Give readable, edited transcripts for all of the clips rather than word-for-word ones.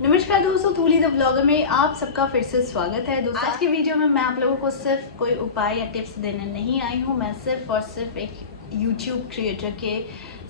नमस्कार दोस्तों, थूली the blogger में आप सबका फिर से स्वागत है। दोस्तों आज की वीडियो में मैं आप लोगों को सिर्फ कोई उपाय या टिप्स देने नहीं आई हूँ। मैं सिर्फ और सिर्फ एक यूट्यूब क्रिएटर के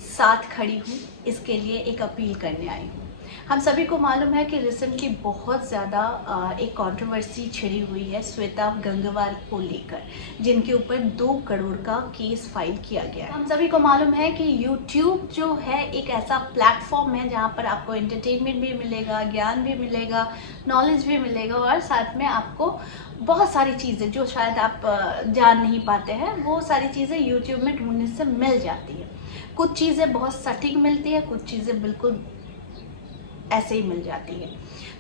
साथ खड़ी हूँ, इसके लिए एक अपील करने आई हूँ। हम सभी को मालूम है कि रिसेंटली बहुत ज़्यादा एक कंट्रोवर्सी छिड़ी हुई है श्वेता गंगवार को लेकर, जिनके ऊपर 2 करोड़ का केस फाइल किया गया है। हम सभी को मालूम है कि यूट्यूब जो है एक ऐसा प्लेटफॉर्म है जहाँ पर आपको एंटरटेनमेंट भी मिलेगा, ज्ञान भी मिलेगा, नॉलेज भी मिलेगा और साथ में आपको बहुत सारी चीज़ें जो शायद आप जान नहीं पाते हैं, वो सारी चीज़ें यूट्यूब में ढूंढने से मिल जाती है। कुछ चीज़ें बहुत सटीक मिलती है, कुछ चीज़ें बिल्कुल ऐसे ही मिल जाती है।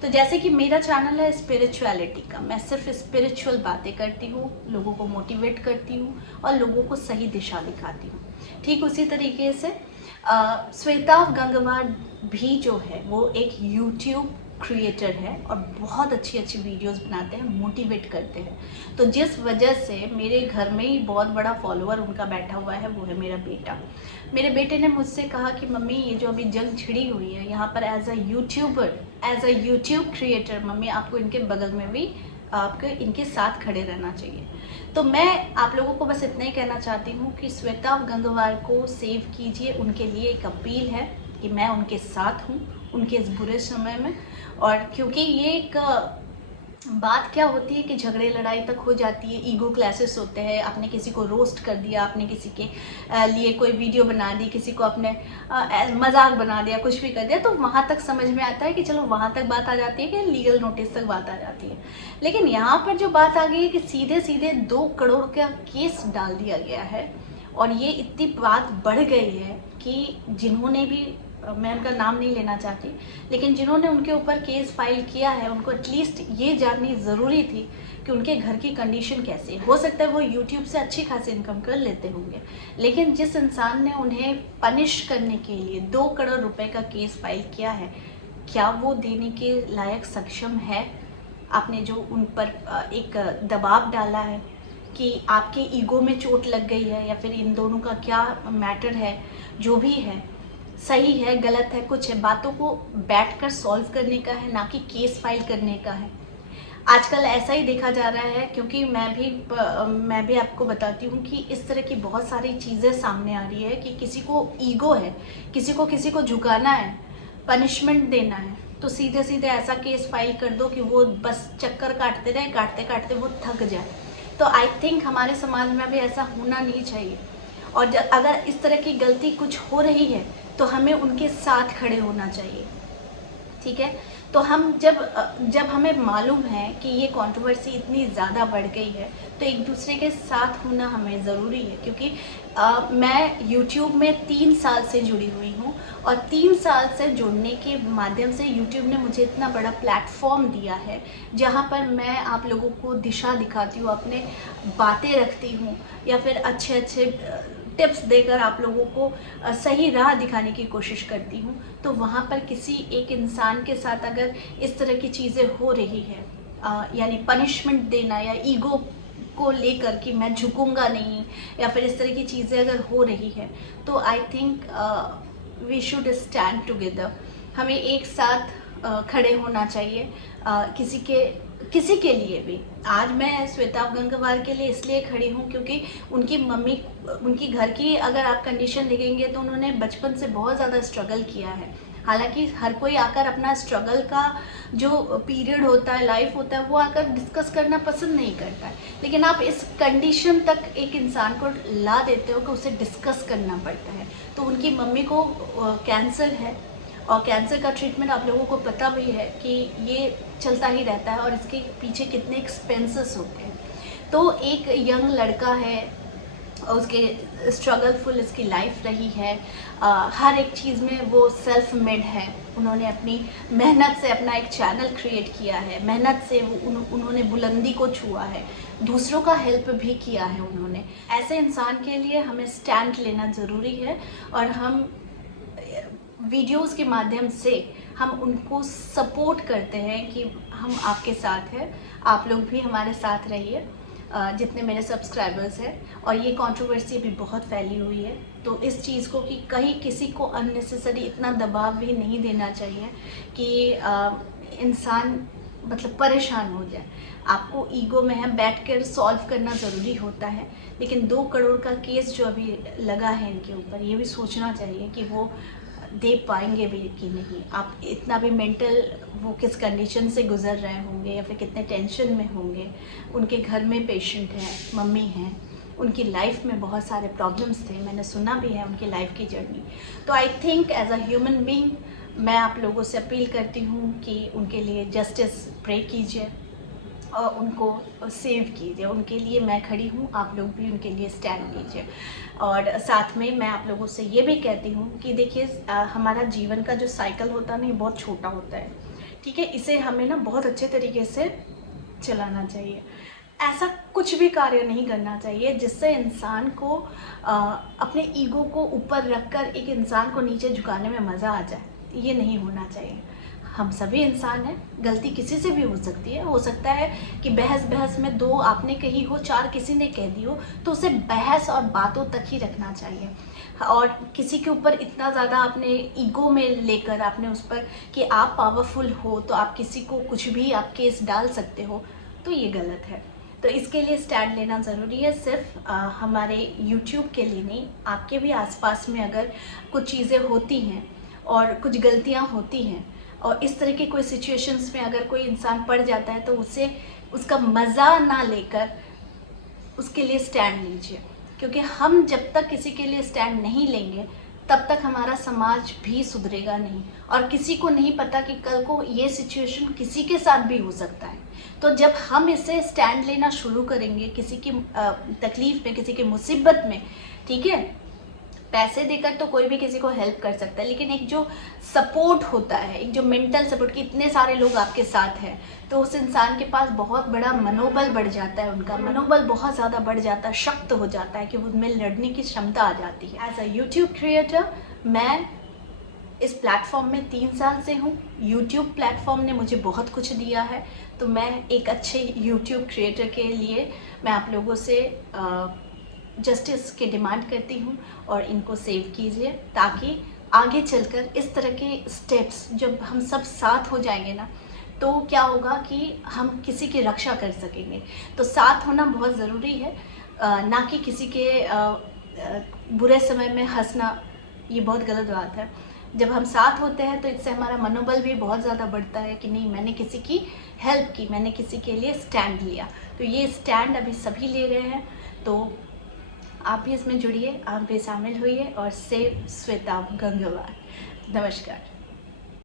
तो जैसे कि मेरा चैनल है स्पिरिचुअलिटी का, मैं सिर्फ स्पिरिचुअल बातें करती हूँ, लोगों को मोटिवेट करती हूँ और लोगों को सही दिशा दिखाती हूँ। ठीक उसी तरीके से श्वेता गंगवार भी जो है वो एक यूट्यूब क्रिएटर है और बहुत अच्छी अच्छी वीडियोस बनाते हैं, मोटिवेट करते हैं। तो जिस वजह से मेरे घर में ही बहुत बड़ा फॉलोअर उनका बैठा हुआ है, वो है मेरा बेटा। मेरे बेटे ने मुझसे कहा कि मम्मी ये जो अभी जंग छिड़ी हुई है यहाँ पर as a YouTuber, as a YouTube creator, mummy आपको इनके बगल में भी आपको इनके साथ खड़े रहना चाहिए। तो मैं आप लोगों को बस इतना ही कहना चाहती हूँ कि श्वेता गंगवार को सेव कीजिए। उनके लिए एक अपील है कि मैं उनके साथ हूँ उनके इस बुरे समय में। और क्योंकि ये एक बात क्या होती है कि झगड़े लड़ाई तक हो जाती है, ईगो क्लैशेस होते हैं, आपने किसी को रोस्ट कर दिया, आपने किसी के लिए कोई वीडियो बना दी, किसी को आपने मजाक बना दिया, कुछ भी कर दिया, तो वहाँ तक समझ में आता है कि चलो वहाँ तक बात आ जाती है कि लीगल नोटिस तक बात आ जाती है। लेकिन यहाँ पर जो बात आ गई है कि सीधे सीधे 2 करोड़ का केस डाल दिया गया है और ये इतनी बात बढ़ गई है कि जिन्होंने भी, मैं उनका नाम नहीं लेना चाहती, लेकिन जिन्होंने उनके ऊपर केस फाइल किया है उनको एटलीस्ट ये जाननी ज़रूरी थी कि उनके घर की कंडीशन कैसे है। हो सकता है वो यूट्यूब से अच्छी खासी इनकम कर लेते होंगे, लेकिन जिस इंसान ने उन्हें पनिश करने के लिए 2 करोड़ रुपए का केस फाइल किया है, क्या वो देने के लायक सक्षम है? आपने जो उन पर एक दबाव डाला है कि आपके ईगो में चोट लग गई है या फिर इन दोनों का क्या मैटर है, जो भी है, सही है गलत है, कुछ है, बातों को बैठकर सॉल्व करने का है, ना कि केस फाइल करने का है। आजकल ऐसा ही देखा जा रहा है, क्योंकि मैं भी आपको बताती हूँ कि इस तरह की बहुत सारी चीज़ें सामने आ रही है कि किसी को ईगो है, किसी को झुकाना है, पनिशमेंट देना है, तो सीधे सीधे ऐसा केस फाइल कर दो कि वो बस चक्कर काटते रहे, काटते काटते वो थक जाए। तो आई थिंक हमारे समाज में भी ऐसा होना नहीं चाहिए। और अगर इस तरह की गलती कुछ हो रही है तो हमें उनके साथ खड़े होना चाहिए, ठीक है। तो हम जब हमें मालूम है कि ये कंट्रोवर्सी इतनी ज़्यादा बढ़ गई है तो एक दूसरे के साथ होना हमें ज़रूरी है, क्योंकि मैं यूट्यूब में 3 साल से जुड़ी हुई हूँ और 3 साल से जुड़ने के माध्यम से यूट्यूब ने मुझे इतना बड़ा प्लेटफॉर्म दिया है जहाँ पर मैं आप लोगों को दिशा दिखाती हूँ, अपने बातें रखती हूँ या फिर अच्छे अच्छे टिप्स देकर आप लोगों को सही राह दिखाने की कोशिश करती हूँ। तो वहाँ पर किसी एक इंसान के साथ अगर इस तरह की चीज़ें हो रही है, यानी पनिशमेंट देना या ईगो को लेकर कि मैं झुकूंगा नहीं, या फिर इस तरह की चीज़ें अगर हो रही है, तो I think we should stand together. हमें एक साथ खड़े होना चाहिए, किसी के लिए भी। आज मैं श्वेता गंगवार के लिए इसलिए खड़ी हूँ क्योंकि उनकी मम्मी, उनकी घर की अगर आप कंडीशन देखेंगे तो उन्होंने बचपन से बहुत ज़्यादा स्ट्रगल किया है। हालांकि हर कोई आकर अपना स्ट्रगल का जो पीरियड होता है, लाइफ होता है, वो आकर डिस्कस करना पसंद नहीं करता है, लेकिन आप इस कंडीशन तक एक इंसान को ला देते हो कि उसे डिस्कस करना पड़ता है। तो उनकी मम्मी को कैंसर है और कैंसर का ट्रीटमेंट आप लोगों को पता भी है कि ये चलता ही रहता है और इसके पीछे कितने एक्सपेंसेस होते हैं। तो एक यंग लड़का है और उसके स्ट्रगलफुल इसकी लाइफ रही है, हर एक चीज़ में वो सेल्फ मेड है। उन्होंने अपनी मेहनत से अपना एक चैनल क्रिएट किया है, मेहनत से उन्होंने बुलंदी को छुआ है, दूसरों का हेल्प भी किया है उन्होंने। ऐसे इंसान के लिए हमें स्टैंड लेना ज़रूरी है और हम वीडियोस के माध्यम से हम उनको सपोर्ट करते हैं कि हम आपके साथ हैं, आप लोग भी हमारे साथ रहिए। जितने मेरे सब्सक्राइबर्स हैं, और ये कंट्रोवर्सी भी बहुत फैली हुई है, तो इस चीज़ को कि कहीं किसी को अननेसेसरी इतना दबाव भी नहीं देना चाहिए कि इंसान मतलब परेशान हो जाए। आपको ईगो में है बैठकर सॉल्व करना ज़रूरी होता है, लेकिन 2 करोड़ का केस जो अभी लगा है इनके ऊपर, ये भी सोचना चाहिए कि वो दे पाएंगे भी कि नहीं। आप इतना भी मेंटल वो किस कंडीशन से गुजर रहे होंगे या फिर कितने टेंशन में होंगे। उनके घर में पेशेंट हैं, मम्मी हैं, उनकी लाइफ में बहुत सारे प्रॉब्लम्स थे, मैंने सुना भी है उनकी लाइफ की जर्नी। तो I think as a human being मैं आप लोगों से अपील करती हूँ कि उनके लिए जस्टिस प्रे कीजिए और उनको सेव कीजिए। उनके लिए मैं खड़ी हूँ, आप लोग भी उनके लिए स्टैंड कीजिए। और साथ में मैं आप लोगों से ये भी कहती हूँ कि देखिए हमारा जीवन का जो साइकिल होता है ना, ये बहुत छोटा होता है, ठीक है। इसे हमें ना बहुत अच्छे तरीके से चलाना चाहिए। ऐसा कुछ भी कार्य नहीं करना चाहिए जिससे इंसान को अपने ईगो को ऊपर रखकर एक इंसान को नीचे झुकाने में मज़ा आ जाए। ये नहीं होना चाहिए। हम सभी इंसान हैं, गलती किसी से भी हो सकती है। हो सकता है कि बहस में 2 आपने कही हो, 4 किसी ने कह दी हो, तो उसे बहस और बातों तक ही रखना चाहिए। और किसी के ऊपर इतना ज़्यादा आपने ईगो में लेकर आपने उस पर कि आप पावरफुल हो तो आप किसी को कुछ भी आप केस डाल सकते हो, तो ये गलत है। तो इसके लिए स्टैंड लेना ज़रूरी है। सिर्फ हमारे YouTube के लिए नहीं, आपके भी आसपास में अगर कुछ चीज़ें होती हैं और कुछ गलतियां होती हैं और इस तरह की कोई सिचुएशंस में अगर कोई इंसान पड़ जाता है, तो उसे उसका मज़ा ना लेकर उसके लिए स्टैंड लीजिए। क्योंकि हम जब तक किसी के लिए स्टैंड नहीं लेंगे तब तक हमारा समाज भी सुधरेगा नहीं। और किसी को नहीं पता कि कल को ये सिचुएशन किसी के साथ भी हो सकता है। तो जब हम इसे स्टैंड लेना शुरू करेंगे किसी की तकलीफ में, किसी की मुसीबत में, ठीक है, पैसे देकर तो कोई भी किसी को हेल्प कर सकता है, लेकिन एक जो सपोर्ट होता है, एक जो मेंटल सपोर्ट कि इतने सारे लोग आपके साथ हैं, तो उस इंसान के पास बहुत बड़ा मनोबल बढ़ जाता है। उनका मनोबल बहुत ज़्यादा बढ़ जाता है, शक्त हो जाता है कि उनमें लड़ने की क्षमता आ जाती है। एज अ यूट्यूब क्रिएटर मैं इस प्लेटफॉर्म में 3 साल से हूँ। यूट्यूब प्लेटफॉर्म ने मुझे बहुत कुछ दिया है, तो मैं एक अच्छे यूट्यूब क्रिएटर के लिए मैं आप लोगों से जस्टिस की डिमांड करती हूँ और इनको सेव कीजिए, ताकि आगे चलकर इस तरह के स्टेप्स जब हम सब साथ हो जाएंगे ना, तो क्या होगा कि हम किसी की रक्षा कर सकेंगे। तो साथ होना बहुत ज़रूरी है, ना कि किसी के बुरे समय में हंसना, ये बहुत गलत बात है। जब हम साथ होते हैं तो इससे हमारा मनोबल भी बहुत ज़्यादा बढ़ता है कि नहीं, मैंने किसी की हेल्प की, मैंने किसी के लिए स्टैंड लिया। तो ये स्टैंड अभी सभी ले रहे हैं, तो आप भी इसमें जुड़िए, आप भी शामिल होइए और सेव श्वेता गंगवार। नमस्कार।